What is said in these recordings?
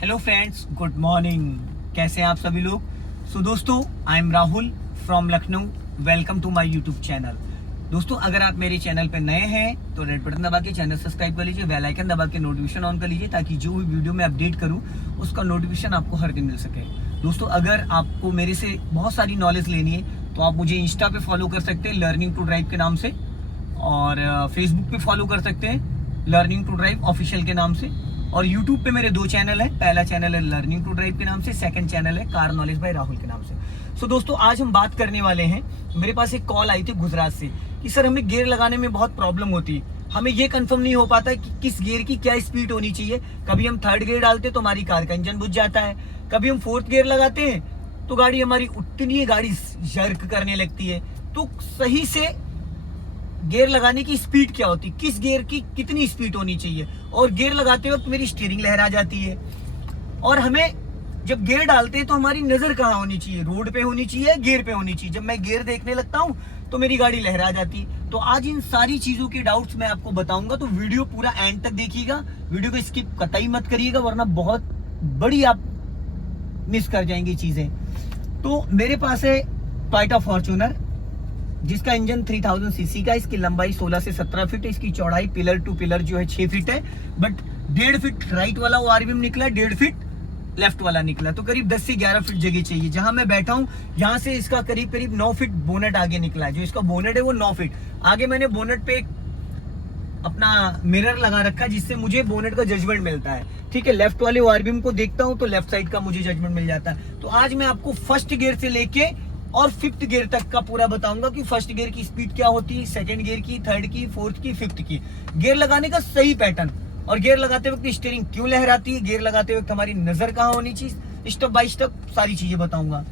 Hello friends, good morning. कैसे हैं आप सभी लोग? दोस्तों, I am Rahul from Lucknow. Welcome to my YouTube channel. दोस्तों, अगर आप मेरे चैनल पे नए हैं तो रेड बटन दबा के चैनल सब्सक्राइब कर लीजिए, बेल आइकन दबा के नोटिफिकेशन ऑन कर लीजिए ताकि जो भी वीडियो मैं अपडेट करूं उसका नोटिफिकेशन आपको हर दिन मिल सके। दोस्तों, अगर आपको मेरे से बहुत सारी नॉलेज लेनी है तो आप मुझे इंस्टा पे फॉलो कर सकते हैं लर्निंग टू ड्राइव के नाम से, और फेसबुक पे फॉलो कर सकते हैं लर्निंग टू ड्राइव ऑफिशियल के नाम से, और यूट्यूब पे मेरे दो चैनल है। पहला चैनल है लर्निंग टू ड्राइव के नाम से, सेकंड चैनल है कार नॉलेज बाय राहुल के नाम से। दोस्तों, आज हम बात करने वाले हैं, मेरे पास एक कॉल आई थी गुजरात से कि सर हमें गियर लगाने में बहुत प्रॉब्लम होती है, हमें ये कंफर्म नहीं हो पाता है कि किस गियर की क्या स्पीड होनी चाहिए। कभी हम थर्ड गियर डालते हैं तो हमारी कार का इंजन बुझ जाता है, कभी हम फोर्थ गियर लगाते हैं तो गाड़ी हमारी उठती नहीं है, गाड़ी जर्क करने लगती है। तो सही से गियर लगाने की स्पीड क्या होती है, किस गियर की कितनी स्पीड होनी चाहिए, और गियर लगाते वक्त मेरी स्टीयरिंग लहरा जाती है। और हमें जब गियर डालते हैं तो हमारी नजर कहाँ होनी चाहिए, रोड पे होनी चाहिए, गियर पे होनी चाहिए। जब मैं गियर देखने लगता हूँ तो मेरी गाड़ी लहरा जाती है। तो आज इन सारी चीजों के डाउट्स मैं आपको बताऊंगा, तो वीडियो पूरा एंड तक देखिएगा, वीडियो को स्किप कतई मत करिएगा वरना बहुत बड़ी आप मिस कर जाएंगे चीजें। तो मेरे पास है टोयोटा फॉर्च्यूनर, जिसका इंजन 3000 सीसी का, इसकी लंबाई 16 से 17 फीट है, इसकी चौड़ाई पिलर टू पिलर जो है 6 फीट है, बट 1.5 फीट राइट वाला वो आरबीएम निकला, 1.5 फीट लेफ्ट वाला निकला। तो करीब 10 से 11 फीट जगह चाहिए। जहां मैं बैठा हूं यहां से इसका करीब 9 फीट बोनेट आगे निकला है। जो इसका बोनेट है वो 9 फीट आगे। मैंने बोनेट पे एक अपना मिरर लगा रखा है जिससे मुझे बोनेट का जजमेंट मिलता है। ठीक है, लेफ्ट वाले आरबीएम को देखता हूं तो लेफ्ट साइड का मुझे जजमेंट मिल जाता है। तो आज मैं आपको फर्स्ट गियर से लेके और फिफ्थ गियर तक का पूरा बताऊंगा कि फर्स्ट गियर की स्पीड क्या होती है, सेकंड गियर की, थर्ड की, फोर्थ की, फिफ्थ की, गियर लगाने का सही पैटर्न, और गियर लगाते वक्त स्टीयरिंग क्यों लहराती है, गियर लगाते वक्त हमारी नजर कहाँ होनी चाहिए, स्टेप बाय स्टेप सारी चीजें बताऊंगा।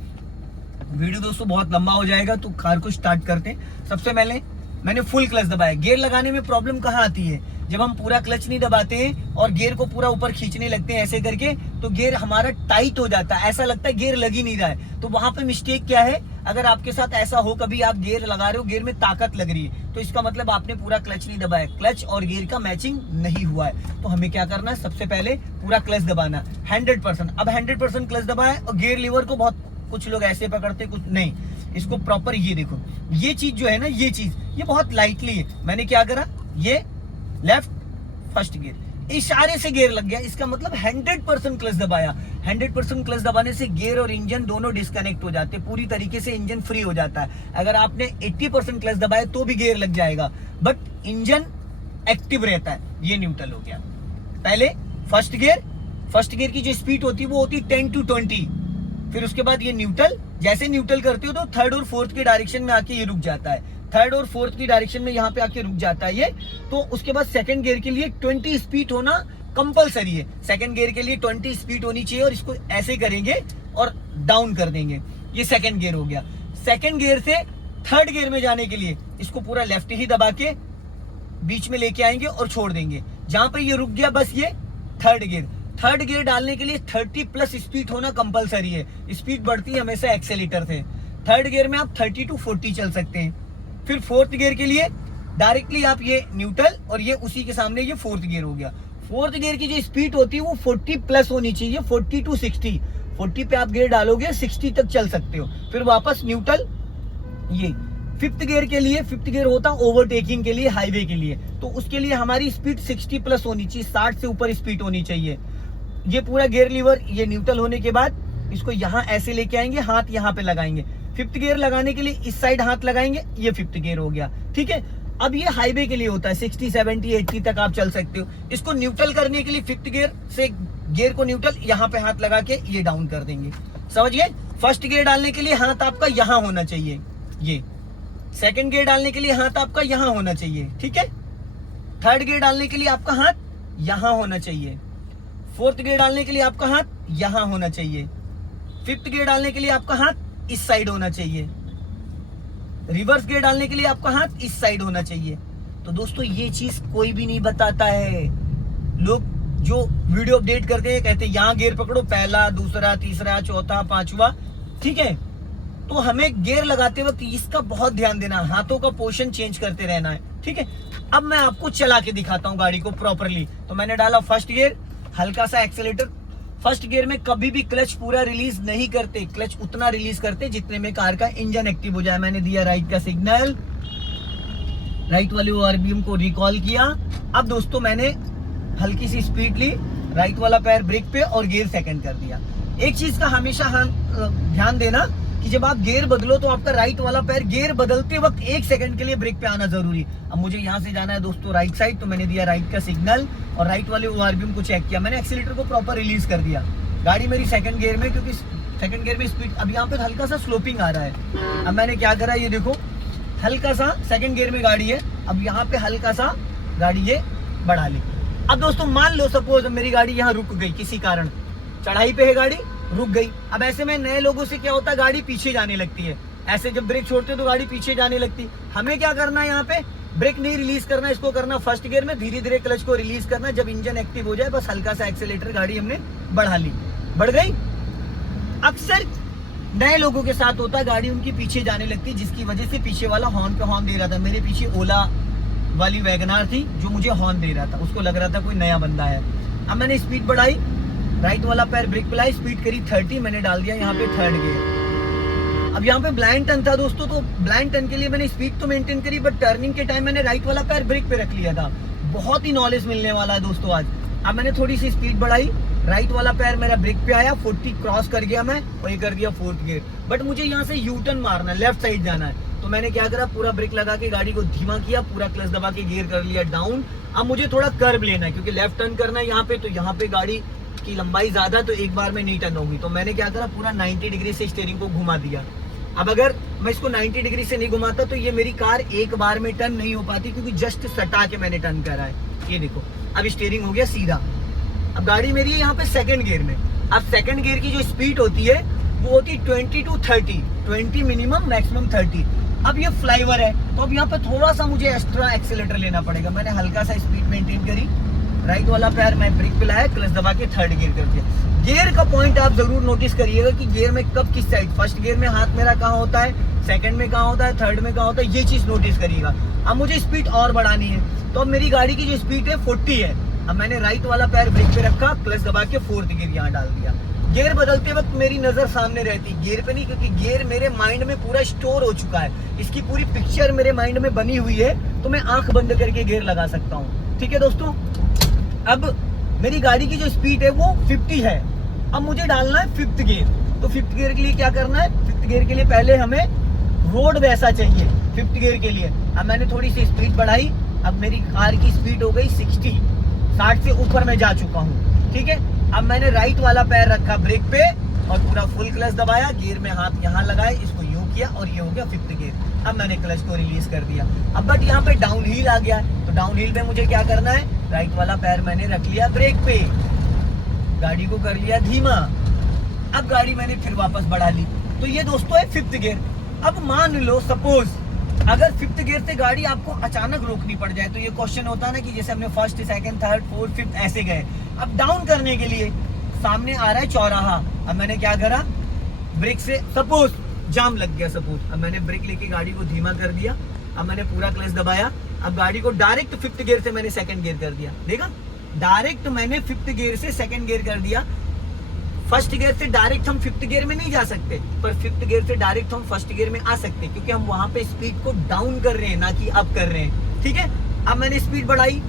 वीडियो दोस्तों बहुत लंबा हो जाएगा, तो कार को स्टार्ट करते हैं। सबसे पहले मैंने फुल क्लच दबाया। गियर लगाने में प्रॉब्लम कहाँ आती है, जब हम पूरा क्लच नहीं दबाते हैं और गियर को पूरा ऊपर खींचने लगते हैं ऐसे करके, तो गियर हमारा टाइट हो जाता है, ऐसा लगता है गियर लग ही नहीं रहा है। तो वहां पे मिस्टेक क्या है, अगर आपके साथ ऐसा हो, कभी आप गियर लगा रहे हो, गियर में ताकत लग रही है, तो इसका मतलब आपने पूरा क्लच नहीं दबाया, क्लच और गियर का मैचिंग नहीं हुआ है। तो हमें क्या करना है, सबसे पहले पूरा क्लच दबाना 100%। अब 100% क्लच दबाया और गियर लीवर को बहुत कुछ लोग ऐसे पकड़ते, कुछ नहीं, इसको प्रॉपर ये देखो, ये चीज जो है ना, ये चीज ये बहुत लाइटली है। मैंने क्या करा, ये लेफ्ट फर्स्ट गियर, इशारे से गियर लग गया, इसका मतलब 100% क्लच दबाया। 100% क्लच दबाने से गियर और इंजन दोनों डिस्कनेक्ट हो जाते हैं, पूरी तरीके से इंजन फ्री हो जाता है। अगर आपने 80% क्लच दबाया तो भी गियर लग जाएगा, बट इंजन एक्टिव रहता है। ये न्यूट्रल हो गया। पहले फर्स्ट गियर की जो स्पीड होती है वो होती है 10 to 20। फिर उसके बाद ये न्यूट्रल, जैसे न्यूट्रल करते हो तो थर्ड और फोर्थ के डायरेक्शन में आके ये रुक जाता है, थर्ड और फोर्थ की डायरेक्शन में यहाँ पे आके रुक जाता है ये। तो उसके बाद सेकंड गियर के लिए 20 स्पीड होना कंपलसरी है। सेकंड गियर के लिए 20 स्पीड होनी चाहिए, और इसको ऐसे करेंगे और डाउन कर देंगे। ये सेकंड गियर हो गया। सेकंड गियर से थर्ड गियर में जाने के लिए इसको पूरा लेफ्ट ही दबा के बीच में लेके आएंगे और छोड़ देंगे। जहां पे ये रुक गया बस ये थर्ड गियर। थर्ड गियर डालने के लिए 30+ स्पीड होना कंपलसरी है। स्पीड बढ़ती है हमेशा एक्सेलेटर से। थर्ड गियर में आप 30 to 40 चल सकते हैं। फिर फोर्थ गियर के लिए डायरेक्टली आप ये न्यूट्रल, और ये उसी के सामने ये फोर्थ गियर हो गया। फोर्थ गियर की जो स्पीड होती है वो 40+ होनी चाहिए, 40 to 60। 40 पे आप गियर डालोगे 60 तक चल सकते हो, फिर वापस न्यूट्रल। ये फिफ्थ गियर के लिए, फिफ्थ गियर होता है ओवरटेकिंग के लिए, हाईवे के लिए, तो उसके लिए हमारी स्पीड 60+ होनी चाहिए, 60 से ऊपर स्पीड होनी चाहिए। ये पूरा गियर लीवर ये न्यूट्रल होने के बाद इसको यहाँ ऐसे लेके आएंगे, हाथ यहाँ पे लगाएंगे। फिफ्थ गियर लगाने के लिए इस साइड हाथ लगाएंगे, ये फिफ्थ गियर हो गया। ठीक है, अब ये हाईवे के लिए होता है, 60, 70, 80 तक आप चल सकते हो। इसको न्यूट्रल करने के लिए फिफ्थ गियर से गियर को न्यूट्रल यहाँ पे हाथ लगा के ये डाउन कर देंगे। समझ गए? फर्स्ट गियर डालने के लिए हाथ आपका यहाँ होना चाहिए, ये। सेकंड गियर डालने के लिए हाथ आपका यहाँ होना चाहिए। ठीक है, थर्ड गियर डालने के लिए आपका हाथ यहाँ होना चाहिए। फोर्थ गियर डालने के लिए आपका हाथ यहां होना चाहिए। फिफ्थ गियर डालने के लिए आपका हाथ इस साइड होना चाहिए। रिवर्स गियर डालने के लिए आपका हाथ इस साइड होना चाहिए। तो दोस्तों ये चीज कोई भी नहीं बताता है। लोग जो वीडियो अपडेट करते हैं कहते हैं यहां गियर पकड़ो, पहला, दूसरा, तीसरा, चौथा, पांचवा। ठीक है, तो हमें गियर लगाते वक्त इसका बहुत ध्यान देना, हाथों का पोजीशन चेंज करते रहना है। ठीक है, अब मैं आपको चला के दिखाता हूँ गाड़ी को प्रॉपरली। तो मैंने डाला फर्स्ट गियर, हल्का सा एक्सेलेटर फर्स्ट गियर में कभी भी क्लच पूरा रिलीज नहीं करते, क्लच उतना रिलीज करते जितने में कार का इंजन एक्टिव हो जाए। मैंने दिया राइट का सिग्नल, राइट वाले ओआरबीएम को रिकॉल किया। अब दोस्तों मैंने हल्की सी स्पीड ली, राइट वाला पैर ब्रेक पे और गियर सेकंड कर दिया। एक चीज का हमेशा ध्यान देना कि जब आप गियर बदलो तो आपका राइट वाला पैर गियर बदलते वक्त 1 सेकंड के लिए ब्रेक पे आना जरूरी। अब मुझे यहाँ से जाना है दोस्तों राइट साइड, तो मैंने दिया राइट का सिग्नल और राइट वाले ओआरबीएम को चेक किया। मैंने एक्सीलेटर को प्रॉपर रिलीज कर दिया। गाड़ी मेरी सेकंड गियर में, क्योंकि सेकंड गियर में स्पीड, अब यहाँ पे हल्का सा स्लोपिंग आ रहा है। अब मैंने क्या करा, ये देखो हल्का सा सेकंड गियर में गाड़ी है, अब यहाँ पे हल्का सा गाड़ी ये बढ़ा ली। अब दोस्तों मान लो सपोज मेरी गाड़ी यहाँ रुक गई, किसी कारण चढ़ाई पे है गाड़ी, रुक गई। अब ऐसे में नए लोगों से क्या होता है, गाड़ी पीछे जाने लगती है। ऐसे जब ब्रेक छोड़ते तो गाड़ी पीछे जाने लगती। हमें क्या करना है, यहाँ पे ब्रेक नहीं रिलीज करना, इसको करना फर्स्ट गियर में, धीरे धीरे क्लच को रिलीज करना। जब इंजन एक्टिव हो जाए बस हल्का सा एक्सेलेटर गाड़ी हमने बढ़ा ली, बढ़ गई। अक्सर नए लोगों के साथ होता है, गाड़ी उनकी पीछे जाने लगती, जिसकी वजह से पीछे वाला हॉर्न पे हॉर्न दे रहा था। मेरे पीछे ओला वाली वैगनार थी जो मुझे हॉर्न दे रहा था, उसको लग रहा था कोई नया बंदा है। अब मैंने स्पीड बढ़ाई, राइट वाला पैर ब्रेक पे लाई, स्पीड करी 30, मैंने डाल दिया यहाँ पे थर्ड गियर। अब यहाँ पे ब्लाइंड टर्न था दोस्तों, तो ब्लाइंड टर्न के लिए मैंने स्पीड तो मेंटेन करी, बट टर्निंग के टाइम मैंने राइट वाला पैर ब्रेक पे रख लिया था। बहुत ही नॉलेज मिलने वाला है दोस्तों आज। अब मैंने थोड़ी सी स्पीड बढ़ाई, राइट वाला पैर मेरा ब्रेक पे आया, 40 क्रॉस कर गया मैं, और ये कर दिया फोर्थ गियर। बट मुझे यहाँ से यू टर्न मारना है, लेफ्ट साइड जाना है, तो मैंने क्या करा, पूरा ब्रेक लगा के गाड़ी को धीमा किया, पूरा क्लच दबा के गियर कर लिया डाउन। अब मुझे थोड़ा कर्व लेना है, क्योंकि लेफ्ट टर्न करना है यहाँ पे, तो यहाँ पे गाड़ी की लंबाई ज्यादा, तो एक बार में नहीं टर्न होगी। तो मैंने क्या करा, पूरा 90 डिग्री से स्टीयरिंग को घुमा दिया। अब अगर मैं इसको 90 डिग्री से नहीं घुमाता तो ये मेरी कार एक बार में टर्न नहीं हो पाती, क्योंकि जस्ट सटा के मैंने टर्न करा है। ये देखो अब स्टीयरिंग हो गया सीधा। अब गाड़ी मेरी है यहाँ पे सेकंड गियर में। अब सेकंड गियर की जो स्पीड होती है वो होती है 20 to 30, 20 मिनिमम, मैक्सिमम 30। अब ये फ्लाईओवर है, तो अब यहाँ पे थोड़ा सा मुझे एक्स्ट्रा एक्सीलेटर लेना पड़ेगा। मैंने हल्का सा स्पीड मेंटेन करी, राइट वाला पैर मैं ब्रेक पे लाया, क्लच दबा के थर्ड गियर कर दिया। गियर का पॉइंट आप जरूर नोटिस करिएगा कि गियर में कब किस साइड, फर्स्ट गियर में हाथ मेरा कहाँ होता है, सेकंड में कहाँ होता है, थर्ड में कहाँ होता है, ये चीज नोटिस करिएगा। अब मुझे स्पीड और बढ़ानी है, तो अब मेरी गाड़ी की जो स्पीड है 40 है। अब मैंने राइट वाला पैर ब्रेक पे रखा, क्लच दबा के फोर्थ गियर यहाँ डाल दिया। गियर बदलते वक्त मेरी नजर सामने रहती, गियर पे नहीं, क्योंकि गियर मेरे माइंड में पूरा स्टोर हो चुका है, इसकी पूरी पिक्चर मेरे माइंड में बनी हुई है, तो मैं आंख बंद करके गियर लगा सकता हूँ। ठीक है दोस्तों, अब मेरी गाड़ी की जो स्पीड है वो 50 है। अब मुझे डालना है फिफ्थ गियर। तो फिफ्थ गियर के लिए क्या करना है, फिफ्थ गियर के लिए पहले हमें रोड वैसा चाहिए फिफ्थ गियर के लिए। अब मैंने थोड़ी सी स्पीड बढ़ाई, अब मेरी कार की स्पीड हो गई 60 से ऊपर मैं जा चुका हूँ। ठीक है, अब मैंने राइट वाला पैर रखा ब्रेक पे और पूरा फुल क्लच दबाया, गियर में हाथ यहाँ लगाए, इसको यूं किया और ये हो गया फिफ्थ गियर। अब मैंने क्लच को रिलीज कर दिया। अब बट यहाँ पे डाउन हिल आ गया, तो डाउन हिल में मुझे क्या करना है, राइट वाला पैर मैंने रख लिया ब्रेक पे, गाड़ी को कर लिया धीमा। अब गाड़ी मैंने फिर वापस बढ़ा ली। तो ये दोस्तों है फिफ्थ गियर। अब मान लो सपोज अगर फिफ्थ गियर से गाड़ी आपको अचानक रोकनी पड़ जाए, तो ये क्वेश्चन होता है ना कि जैसे हमने first, second, third, fourth, fifth ऐसे गए। अब डाउन करने के लिए सामने आ रहा है चौराहा, अब मैंने क्या करा, ब्रेक से सपोज जाम लग गया, सपोज अब मैंने ब्रेक लेके गाड़ी को धीमा कर दिया। अब मैंने पूरा क्लच दबाया, अब गाड़ी को डायरेक्ट फिफ्थ गियर से मैंने सेकंड गियर कर दिया। देखा, डायरेक्ट मैंने फिफ्थ गियर से सेकंड गियर कर दिया। फर्स्ट गियर से डायरेक्ट हम फिफ्थ गियर में नहीं जा सकते, पर फिफ्थ गियर से डायरेक्ट हम फर्स्ट गियर में आ सकते, क्योंकि हम वहां पे स्पीड को डाउन कर रहे हैं, ना कि अप कर रहे हैं। ठीक है, अब मैंने स्पीड बढ़ाई,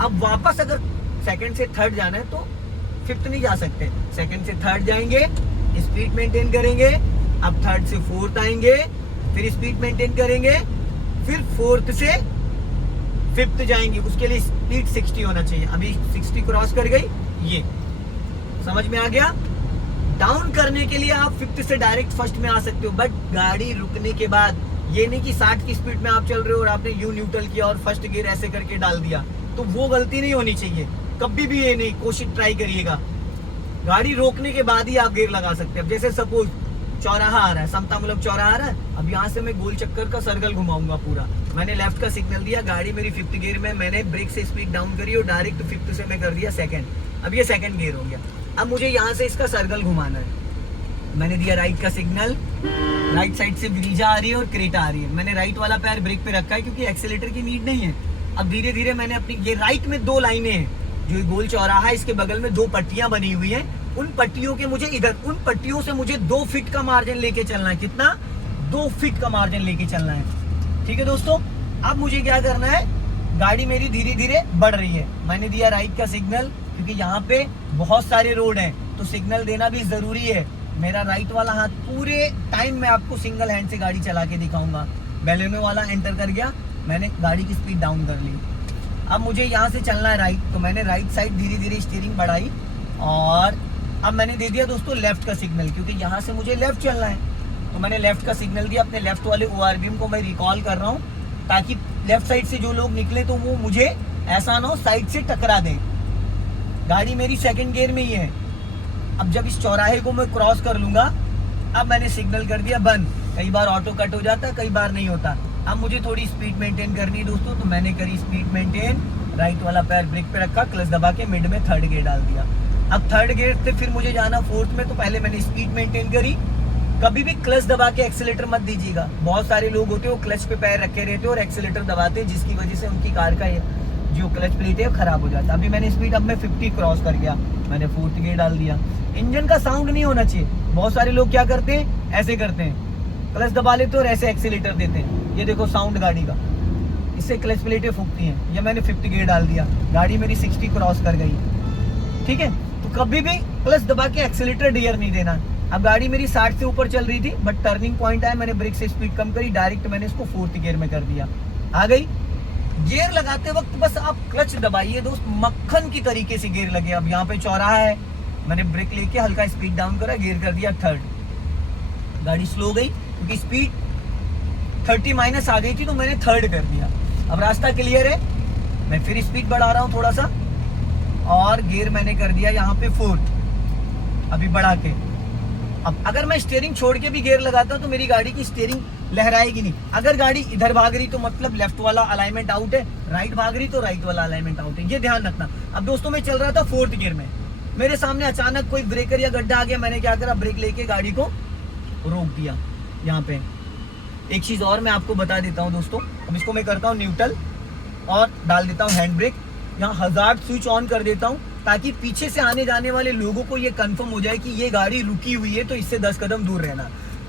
अब वापस अगर सेकंड से थर्ड जाना है तो फिफ्थ नहीं जा सकते, सेकंड से थर्ड जाएंगे, स्पीड मेंटेन करेंगे, अब थर्ड से फोर्थ आएंगे, फिर स्पीड मेंटेन करेंगे, फिर फोर्थ से फिफ्थ जाएंगे। उसके लिए स्पीड 60 होना चाहिए, अभी 60 क्रॉस कर गई, ये समझ में आ गया। डाउन करने के लिए आप फिफ्थ से डायरेक्ट फर्स्ट में आ सकते हो, बट गाड़ी रुकने के बाद, ये नहीं कि 60 की स्पीड में आप चल रहे हो और आपने यू न्यूट्रल किया और फर्स्ट गियर ऐसे करके डाल दिया, तो वो गलती नहीं होनी चाहिए कभी भी। ये नहीं, कोशिश ट्राई करिएगा, गाड़ी रोकने के बाद ही आप गियर लगा सकते हैं। जैसे सपोज चौराहा आ रहा है, समतामूलक चौराहा आ रहा है, अब यहाँ से मैं गोल चक्कर का सर्कल घुमाऊंगा पूरा, मैंने लेफ्ट का सिग्नल दिया, गाड़ी मेरी फिफ्थ गियर में, मैंने ब्रेक से स्पीड डाउन करी और डायरेक्ट फिफ्थ से मैं कर दिया सेकंड, अब ये सेकंड गियर हो गया। अब मुझे यहाँ से इसका सर्कल घुमाना है, मैंने दिया राइट का सिग्नल, राइट साइड से ब्रीजा आ रही है और क्रेटा आ रही है, मैंने राइट वाला पैर ब्रेक पे रखा है क्योंकि एक्सीलेटर की नीड नहीं है। अब धीरे धीरे मैंने अपनी, ये राइट में 2 लाइनें हैं, जो ये गोल चौराहा है इसके बगल में 2 पट्टियां बनी हुई है, उन पट्टियों के मुझे उन पट्टियों से मुझे 2 फीट का मार्जिन लेके चलना है। कितना? 2 फीट का मार्जिन लेके चलना है। ठीक है दोस्तों, अब मुझे क्या करना है, गाड़ी मेरी धीरे धीरे बढ़ रही है। मैंने दिया राइट का सिग्नल, क्योंकि यहाँ पे बहुत सारे रोड हैं तो सिग्नल देना भी जरूरी है। मेरा राइट वाला हाथ पूरे टाइम में आपको सिंगल हैंड से गाड़ी चला के दिखाऊंगा। बैलेनो वाला एंटर कर गया, मैंने गाड़ी की स्पीड डाउन कर ली। अब मुझे यहाँ से चलना है राइट, तो मैंने राइट साइड धीरे धीरे स्टीयरिंग बढ़ाई और अब मैंने दे दिया दोस्तों लेफ्ट का सिग्नल, क्योंकि यहाँ से मुझे लेफ्ट चलना है। तो मैंने लेफ्ट का सिग्नल दिया। अपने लेफ्ट वाले ORBM को मैं रिकॉल कर रहा हूँ, ताकि लेफ्ट साइड से जो लोग निकले तो वो मुझे ऐसा ना हो साइड से टकरा दें। गाड़ी मेरी सेकंड गियर में ही है। अब जब इस चौराहे को मैं क्रॉस कर लूंगा, अब मैंने सिग्नल कर दिया बंद। कई बार ऑटो कट हो जाता, कई बार नहीं होता। अब मुझे थोड़ी स्पीड मेंटेन करनी है दोस्तों, तो मैंने करी स्पीड मेंटेन। राइट वाला पैर ब्रेक पे रखा, क्लच दबा के मिड में 3rd गियर डाल दिया। अब 3rd गियर से फिर मुझे जाना 4th में, तो पहले मैंने स्पीड मेंटेन करी। कभी भी क्लच दबा के एक्सीलेटर मत दीजिएगा। बहुत सारे लोग होते हैं वो क्लच पे पैर रखे रहते और एक्सीलेटर दबाते, जिसकी वजह से उनकी कार का जो क्लच प्लेट है खराब हो जाता है। अभी मैंने स्पीड, अब मैं 50 क्रॉस कर गया, मैंने 4th गियर डाल दिया। इंजन का साउंड नहीं होना चाहिए। बहुत सारे लोग क्या करते हैं, ऐसे करते हैं, क्लच दबा लेते और ऐसे एक्सीलेटर देते हैं। ये देखो साउंड गाड़ी का, इससे क्लच प्लेटें फूकती हैं। ये मैंने 50 गियर डाल दिया, गाड़ी मेरी 60 क्रॉस कर गई। ठीक है, तो कभी भी क्लच दबा के एक्सीलेटर डियर नहीं देना। अब गाड़ी मेरी 60 से ऊपर चल रही थी, बट टर्निंग पॉइंट आया, मैंने ब्रेक से स्पीड कम करी, डायरेक्ट मैंने इसको 4th गियर में कर दिया। आ गई। गियर लगाते वक्त बस आप क्लच दबाइए दोस्त, मक्खन की तरीके से गियर लगे। अब यहाँ पे चौराहा है, मैंने ब्रेक लेके हल्का स्पीड डाउन करा, गियर कर दिया 3rd। गाड़ी स्लो गई क्योंकि स्पीड 30- आ गई थी, तो मैंने 3rd कर दिया। अब रास्ता क्लियर है, मैं फिर स्पीड बढ़ा रहा हूँ थोड़ा सा, और गियर मैंने कर दिया यहाँ पे 4th, अभी बढ़ा के। अब अगर मैं स्टीयरिंग छोड़ के भी गियर लगाता हूँ तो मेरी गाड़ी की स्टीयरिंग लहराएगी नहीं। अगर गाड़ी इधर भाग रही तो मतलब लेफ्ट वाला अलाइनमेंट आउट है, राइट भाग रही तो राइट वाला अलाइनमेंट आउट है, ये ध्यान रखना। अब दोस्तों मैं चल रहा था 4th गियर में, मेरे सामने अचानक कोई ब्रेकर या गड्ढा आ गया, मैंने क्या करा, ब्रेक लेके गाड़ी को रोक दिया। यहाँ पे एक चीज और मैं आपको बता देता हूँ दोस्तों, अब इसको मैं करता हूँ न्यूट्रल और डाल देता हूँ हैंड ब्रेक। यहाँ हजार्ड स्विच ऑन कर देता हूँ, ताकि पीछे से आने जाने वाले लोगों को ये कंफर्म हो जाए कि ये गाड़ी रुकी हुई है, तो इससे 10 कदम दूर रहना।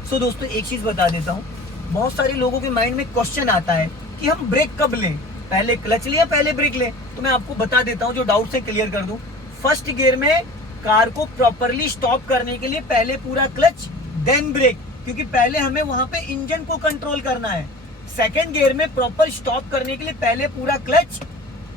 सो दोस्तों एक चीज बता देता हूँ, बहुत सारे लोगों के माइंड में क्वेश्चन आता है कि हम ब्रेक कब लें, पहले क्लच लें या पहले ब्रेक लें। तो मैं आपको बता देता हूँ, जो डाउट से क्लियर कर दूं। 1st गियर में कार को प्रॉपरली स्टॉप करने के लिए पहले पूरा क्लच देन ब्रेक, क्योंकि पहले हमें वहां पे इंजन को कंट्रोल करना है। 2nd गियर में प्रॉपर स्टॉप करने के लिए पहले पूरा क्लच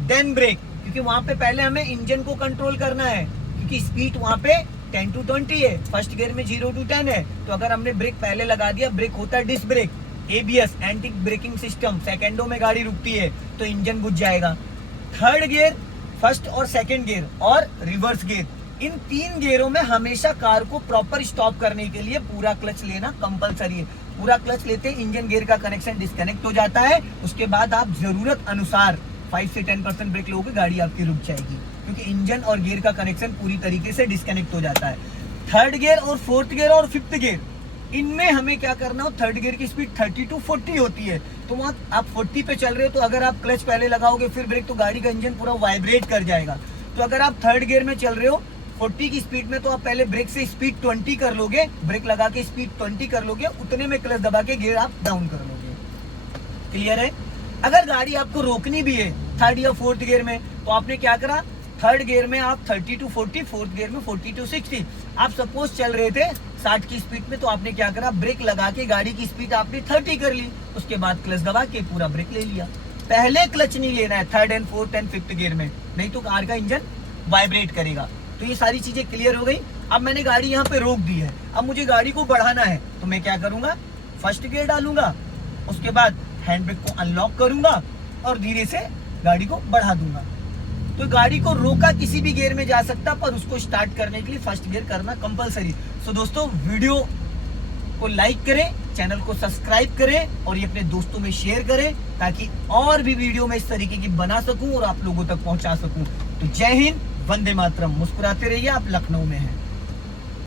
देन ब्रेक, क्योंकि वहां पे पहले हमें इंजन को कंट्रोल करना है, क्योंकि स्पीड वहां पे 10 to 20 है, 1st गियर में 0 to 10 है। तो अगर हमने ब्रेक पहले लगा दिया, ब्रेक होता है disc brake, ABS anti braking system, सेकेंडों में गाड़ी रुकती है तो इंजन बुझ जाएगा। 3rd गियर, 1st और 2nd गियर और रिवर्स गियर, इन 3 गियरों में हमेशा कार को प्रॉपर स्टॉप करने के लिए पूरा क्लच लेना कंपलसरी है। पूरा क्लच लेते इंजन गियर का कनेक्शन डिस्कनेक्ट हो जाता है, उसके बाद आप जरूरत अनुसार 5 से 10% ब्रेक लोगे, गाड़ी आपकी रुक जाएगी, क्योंकि इंजन और गियर का कनेक्शन पूरी तरीके से डिस्कनेक्ट हो जाता है। 3rd गियर और 4th गियर और 5th गियर, इनमें हमें क्या करना हो, 3rd गियर की स्पीड 30 to 40 होती है, तो वहाँ आप 40 पे चल रहे हो, तो अगर आप क्लच पहले लगाओगे फिर ब्रेक, तो गाड़ी का इंजन पूरा वाइब्रेट कर जाएगा। तो अगर आप 3rd गियर में चल रहे हो 40 की स्पीड में, तो आप पहले ब्रेक से स्पीड 20 कर लोगे, ब्रेक लगा के स्पीड 20 कर लोगे, उतने में क्लच दबा के गियर आप डाउन कर लोगे। क्लियर है? अगर गाड़ी आपको रोकनी भी है 3rd या 4th गियर में, तो आपने क्या करा, 3rd गियर में आप 30 to 40, 4th गियर में 40 to 60। आप सपोज चल रहे थे 60 की स्पीड में, तो आपने क्या करा, ब्रेक लगा के गाड़ी की स्पीड आपने 30 कर ली, उसके बाद क्लच दबा के पूरा ब्रेक ले लिया। पहले क्लच नहीं लेना है 3rd and 4th and 5th gear में, नहीं तो कार का इंजन वाइब्रेट करेगा। तो ये सारी चीजें क्लियर हो गई। अब मैंने गाड़ी यहाँ पे रोक दी है, अब मुझे गाड़ी को बढ़ाना है, तो मैं क्या करूंगा, 1st गियर डालूंगा, उसके बाद हैंड ब्रेक को अनलॉक करूंगा और धीरे से गाड़ी को बढ़ा दूंगा। तो गाड़ी को रोका किसी भी गियर में जा सकता, पर उसको स्टार्ट करने के लिए 1st गियर करना कंपलसरी। सो दोस्तों वीडियो को लाइक करें, चैनल को सब्सक्राइब करें और ये अपने दोस्तों में शेयर करें, ताकि और भी वीडियो में इस तरीके की बना सकूं और आप लोगों तक पहुंचा सकूं। तो जय हिंद, वंदे मातरम। मुस्कुराते रहिए, आप लखनऊ में हैं।